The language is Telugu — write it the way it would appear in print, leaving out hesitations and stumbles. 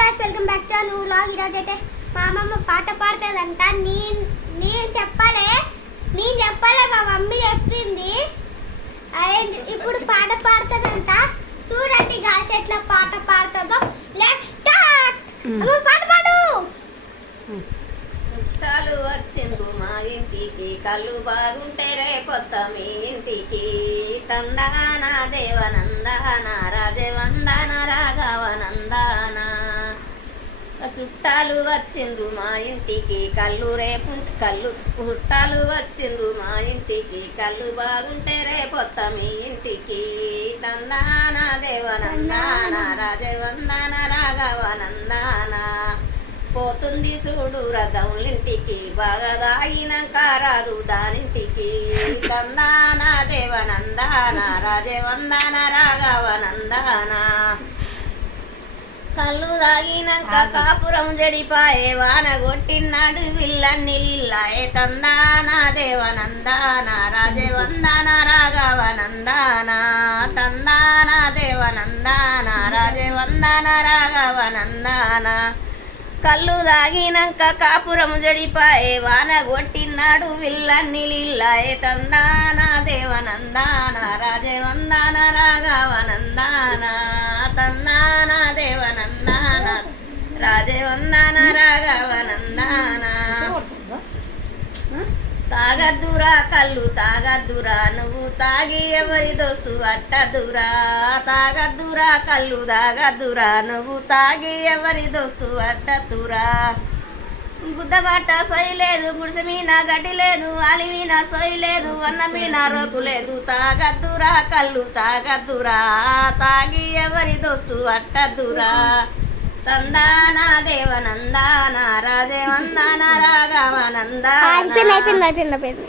Guys welcome back to new vlog. ఈరోజు అయితే మా అమ్మమ్మ పాట పాడుతుందంట. నేను చెప్పలే మా మమ్మీ చెప్పింది. అదే ఇప్పుడు పాట పాడుతుందంట. చూడండి గైస్ ఎట్లా పాట పాడుతుందో. Let's start. అమ్మ పాట పాడు. చుట్టాలు వచ్చిండ్రు మా ఇంటికి, కళ్ళు బాగుంటే రేపొత్త మీ ఇంటికి. తందాన దేవనందాన రాజవందన రాఘవనందాన. చుట్టాలు వచ్చిండ్రు మా ఇంటికి, చుట్టాలు వచ్చిండ్రు మా ఇంటికి, కళ్ళు బాగుంటే రేపొత్త మీ ఇంటికి. తందాన దేవనందాన రాజవందన రాఘవనందాన. పోతుంది చూడు రథంలింటికి, బాగా దాగినాక రాదు దానింటికి. తందాన దేవనందాన రాజవందన రాఘవనందాన. కళ్ళు దాగినాక కాపురం జడిపాయే, వాన కొట్టినాడు విల్లన్ని లిల్లాయే. తందాన దేవనందాన రాజవందన రాఘవనందాన. తందాన దేవనందాన రాజవందన రాఘవనందాన. కళ్ళు దాగినాక కాపురం జడిపాయే, వాన కొట్టినాడు విల్లన్ని లిల్లాయే. తందాన దేవనందాన రాజవందన రాఘవనందాన. తందాన దేవనందాన రాజవందన రాఘవనందాన. తాగద్దురా కళ్ళు తాగద్దురా, నువ్వు తాగి ఎవరి దోస్తు అట్టదురా. తాగద్దురా కళ్ళు తాగద్దురా, నువ్వు తాగి ఎవరి దోస్తు అట్టదురా. గుద్దబట్ట సొయ్యి లేదు, గుడిసె మీన గడ్డి లేదు, అలి మీన సొయ్యి లేదు, అన్న మీన రోకు లేదు. తాగద్దురా కళ్ళు తాగద్దురా, తాగి ఎవరి దోస్తు అట్టదురా. తందాన దేవనందాన రాజవందన రాఘవనందాన. అయిపోయింది.